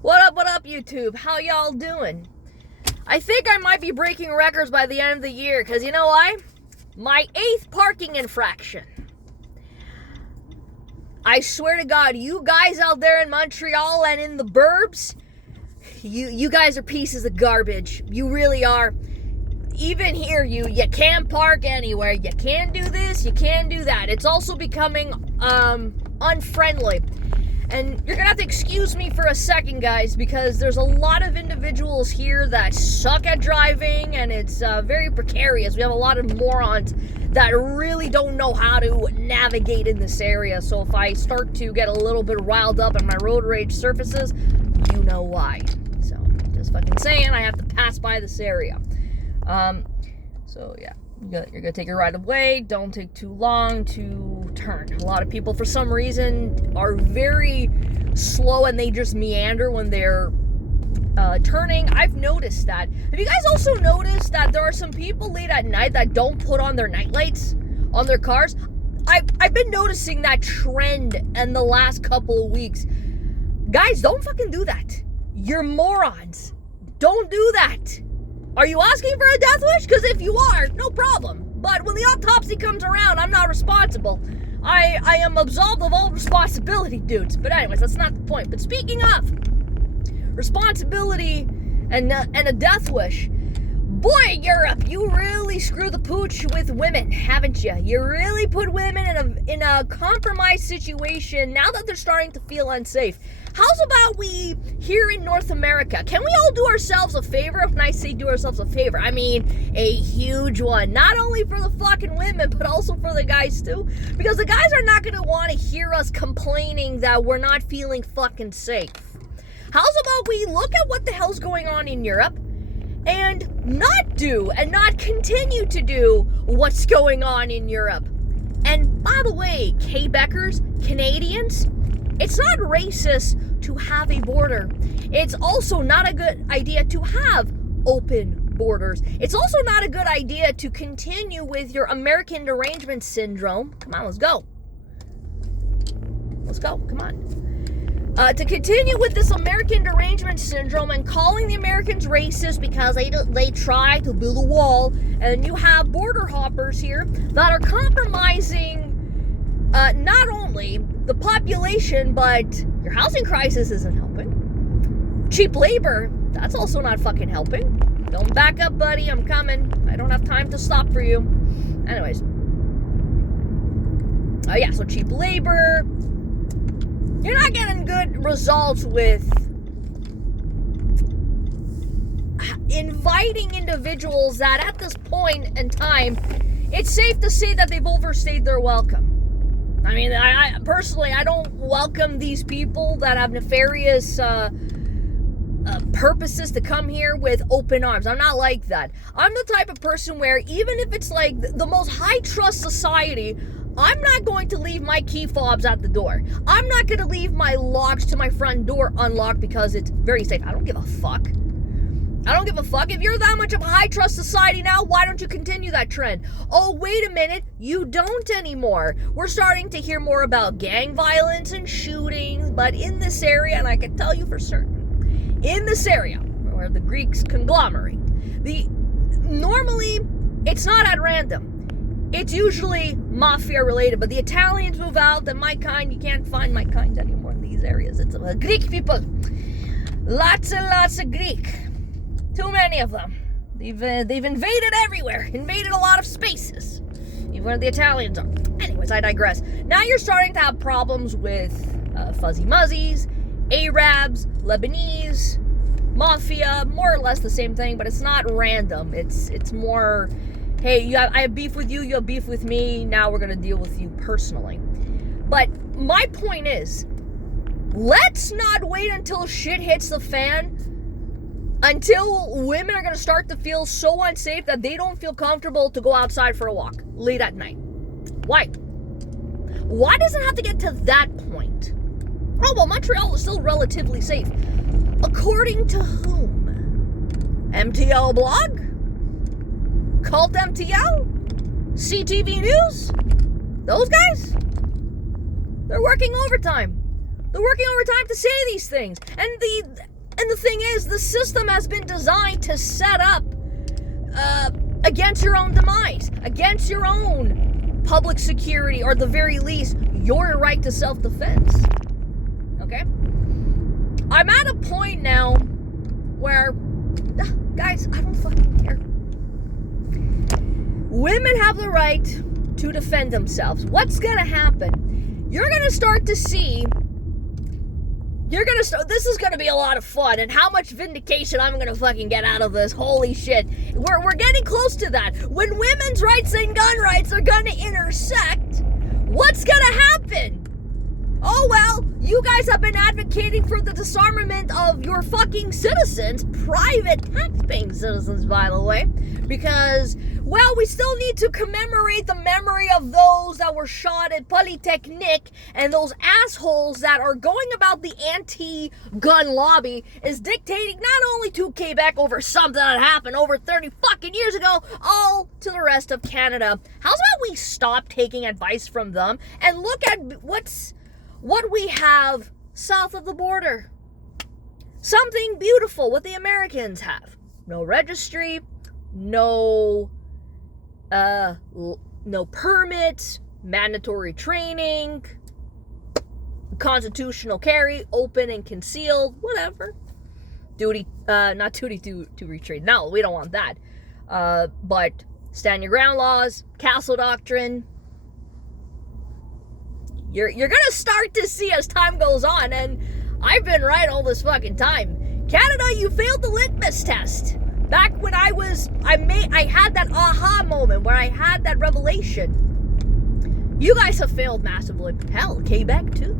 What up, YouTube? How y'all doing? I think I might be breaking records by the end of the year, because you know why? My 8th parking infraction. I swear to God, you guys out there in Montreal and in the burbs, you guys are pieces of garbage. You really are. Even here, you can't park anywhere. You can't do this, you can't do that. It's also becoming unfriendly. And you're gonna have to excuse me for a second, guys, because there's a lot of individuals here that suck at driving, and it's very precarious. We have a lot of morons that really don't know how to navigate in this area. So if I start to get a little bit riled up and my road rage surfaces, you know why. So just fucking saying, I have to pass by this area. So yeah. You're gonna take your right of way. Don't take too long to turn. A lot of people, for some reason, are very slow and they just meander when they're turning. I've noticed that. Have you guys also noticed that there are some people late at night that don't put on their night lights on their cars? I've been noticing that trend in the last couple of weeks. Guys, don't fucking do that. You're morons. Don't do that. Are you asking for a death wish? Because if you are, no problem. But when the autopsy comes around, I'm not responsible. I am absolved of all responsibility, dudes. But anyways, that's not the point. But speaking of responsibility and a death wish, boy, Europe, you really screw the pooch with women, haven't you? You really put women in a compromised situation now that they're starting to feel unsafe. How's about we, here in North America, can we all do ourselves a favor? When I say do ourselves a favor, I mean a huge one. Not only for the fucking women, but also for the guys too. Because the guys are not going to want to hear us complaining that we're not feeling fucking safe. How's about we look at what the hell's going on in Europe and not do and not continue to do what's going on in Europe? And by the way, Quebecers, Canadians, it's not racist to have a border. It's also not a good idea to have open borders. It's also not a good idea to continue with your American derangement syndrome. Come on, let's go. Let's go, come on. To continue with this American derangement syndrome and calling the Americans racist because they try to build a wall, and you have border hoppers here that are compromising not only the population, but your housing crisis isn't helping. Cheap labor, that's also not fucking helping. Don't back up, buddy, I'm coming. I don't have time to stop for you. Anyways. Yeah, so cheap labor. You're not getting good results with inviting individuals that at this point in time, it's safe to say that they've overstayed their welcome. I mean, I personally, I don't welcome these people that have nefarious purposes to come here with open arms. I'm not like that. I'm the type of person where even if it's like the most high trust society, I'm not going to leave my key fobs at the door. I'm not going to leave my locks to my front door unlocked because it's very safe. I don't give a fuck. I don't give a fuck. If you're that much of a high trust society now, why don't you continue that trend? Oh, wait a minute. You don't anymore. We're starting to hear more about gang violence and shootings, but in this area, and I can tell you for certain, in this area where the Greeks conglomerate, normally it's not at random. It's usually mafia related, but the Italians move out, and my kind, you can't find my kind anymore in these areas. It's Greek people. Lots and lots of Greek. Too many of them. They've invaded everywhere. Invaded a lot of spaces. Even where the Italians are. Anyways, I digress. Now you're starting to have problems with fuzzy muzzies, Arabs, Lebanese, mafia, more or less the same thing, but it's not random. It's more, hey, I have beef with you, you have beef with me, now we're going to deal with you personally. But my point is, let's not wait until shit hits the fan, until women are going to start to feel so unsafe that they don't feel comfortable to go outside for a walk late at night. Why? Why does it have to get to that point? Oh, well, Montreal is still relatively safe. According to whom? MTL Blog? Cult MTL? CTV News? Those guys? They're working overtime. They're working overtime to say these things. And the thing is, the system has been designed to set up against your own demise, against your own public security, or at the very least, your right to self-defense. Okay? I'm at a point now where, guys, I don't fucking care. Women have the right to defend themselves. What's gonna happen? You're gonna start to see, this is gonna be a lot of fun, and how much vindication I'm gonna fucking get out of this, holy shit. We're getting close to that. When women's rights and gun rights are gonna intersect, what's gonna happen? Oh well, you guys have been advocating for the disarmament of your fucking citizens, private tax-paying citizens, by the way, because, well, we still need to commemorate the memory of those that were shot at Polytechnique, and those assholes that are going about the anti-gun lobby is dictating not only to Quebec over something that happened over 30 fucking years ago, all to the rest of Canada. How's about we stop taking advice from them and look at what we have south of the border? Something beautiful, what the Americans have. No registry, no permits, mandatory training, constitutional carry, open and concealed, whatever. Not duty to retreat. No, we don't want that. But stand your ground laws, castle doctrine. You're gonna start to see as time goes on, and I've been right all this fucking time. Canada, you failed the litmus test. Back when I had that aha moment where I had that revelation. You guys have failed massively. Hell, Quebec too.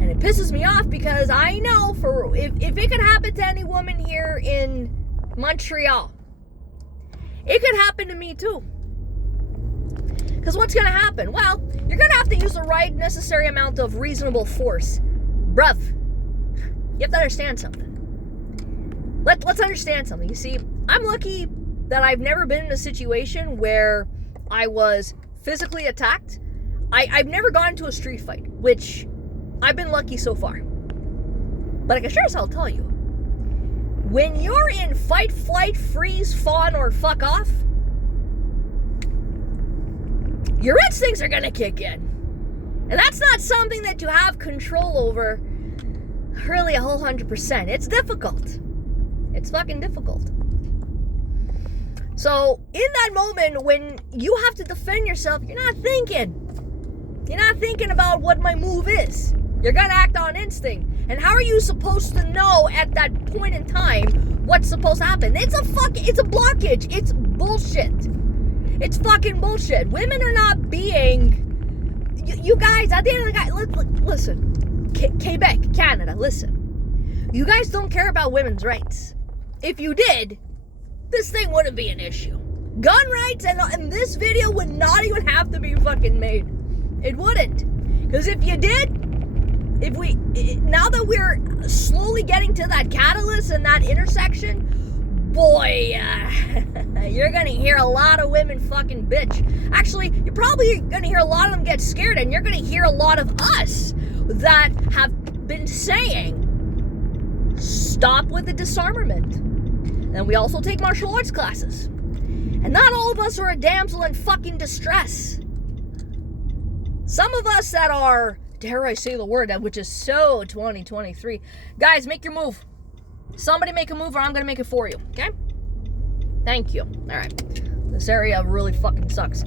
And it pisses me off because I know if it could happen to any woman here in Montreal, it could happen to me too. Because what's going to happen? Well, you're going to have to use the right necessary amount of reasonable force. Bruv, you have to understand something. Let's understand something. You see, I'm lucky that I've never been in a situation where I was physically attacked. I've never gone into a street fight, which I've been lucky so far. But I can sure as hell tell you, when you're in fight, flight, freeze, fawn, or fuck off, your instincts are gonna kick in. And that's not something that you have control over really a whole 100%. It's difficult. It's fucking difficult. So, in that moment when you have to defend yourself, you're not thinking. You're not thinking about what my move is. You're gonna act on instinct. And how are you supposed to know at that point in time what's supposed to happen? It's a blockage. It's bullshit. It's fucking bullshit. Women are not being... You guys, at the end of the day, listen. Quebec, Canada, listen. You guys don't care about women's rights. If you did, this thing wouldn't be an issue. Gun rights and this video would not even have to be fucking made. It wouldn't. Because if you did, now that we're slowly getting to that catalyst and that intersection, boy, you're gonna hear a lot of women fucking bitch. Actually, you're probably gonna hear a lot of them get scared, and you're gonna hear a lot of us that have been saying, stop with the disarmament. And we also take martial arts classes. And not all of us are a damsel in fucking distress. Some of us that are, dare I say the word, which is so 2023. Guys, make your move. Somebody make a move or I'm gonna make it for you, okay? Thank you. All right. This area really fucking sucks.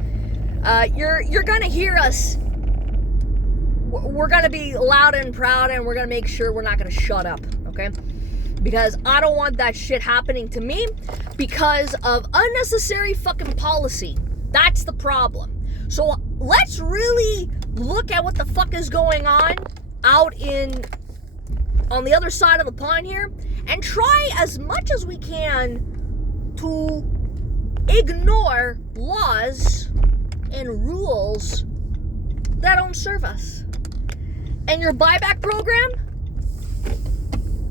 You're gonna hear us. We're gonna be loud and proud, and we're gonna make sure we're not gonna shut up, okay? Because I don't want that shit happening to me because of unnecessary fucking policy. That's the problem. So let's really look at what the fuck is going on out on the other side of the pond here, and try as much as we can to ignore laws and rules that don't serve us. And your buyback program?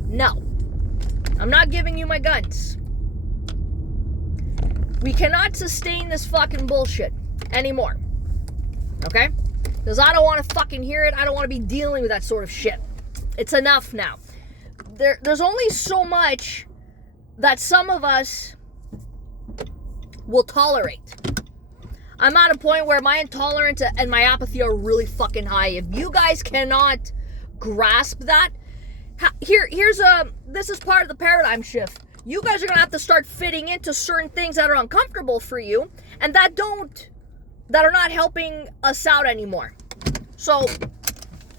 No. I'm not giving you my guns. We cannot sustain this fucking bullshit anymore. Okay? Because I don't want to fucking hear it. I don't want to be dealing with that sort of shit. It's enough now. There's only so much that some of us will tolerate. I'm at a point where my intolerance and my apathy are really fucking high. If you guys cannot grasp that, this is part of the paradigm shift. You guys are gonna have to start fitting into certain things that are uncomfortable for you and that are not helping us out anymore. So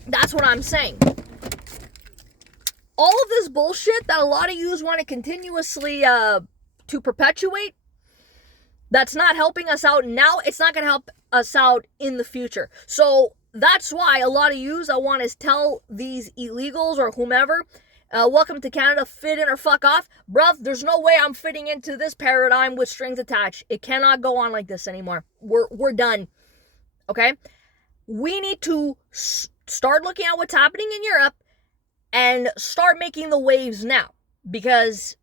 that's what I'm saying. All of this bullshit that a lot of yous want to continuously to perpetuate, that's not helping us out now. It's not going to help us out in the future. So that's why a lot of yous, I want to tell these illegals or whomever, welcome to Canada, fit in or fuck off. Bruv, there's no way I'm fitting into this paradigm with strings attached. It cannot go on like this anymore. We're done. Okay? We need to start looking at what's happening in Europe and start making the waves now, because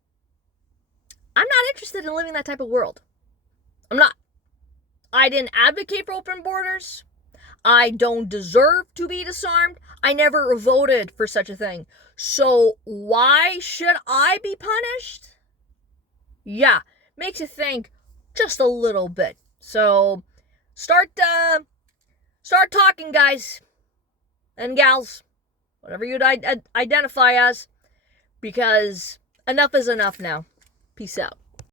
I'm not interested in living that type of world. I'm not. I didn't advocate for open borders. I don't deserve to be disarmed. I never voted for such a thing. So why should I be punished? Yeah, makes you think just a little bit. So start talking, guys and gals. Whatever you'd identify as, because enough is enough now. Peace out.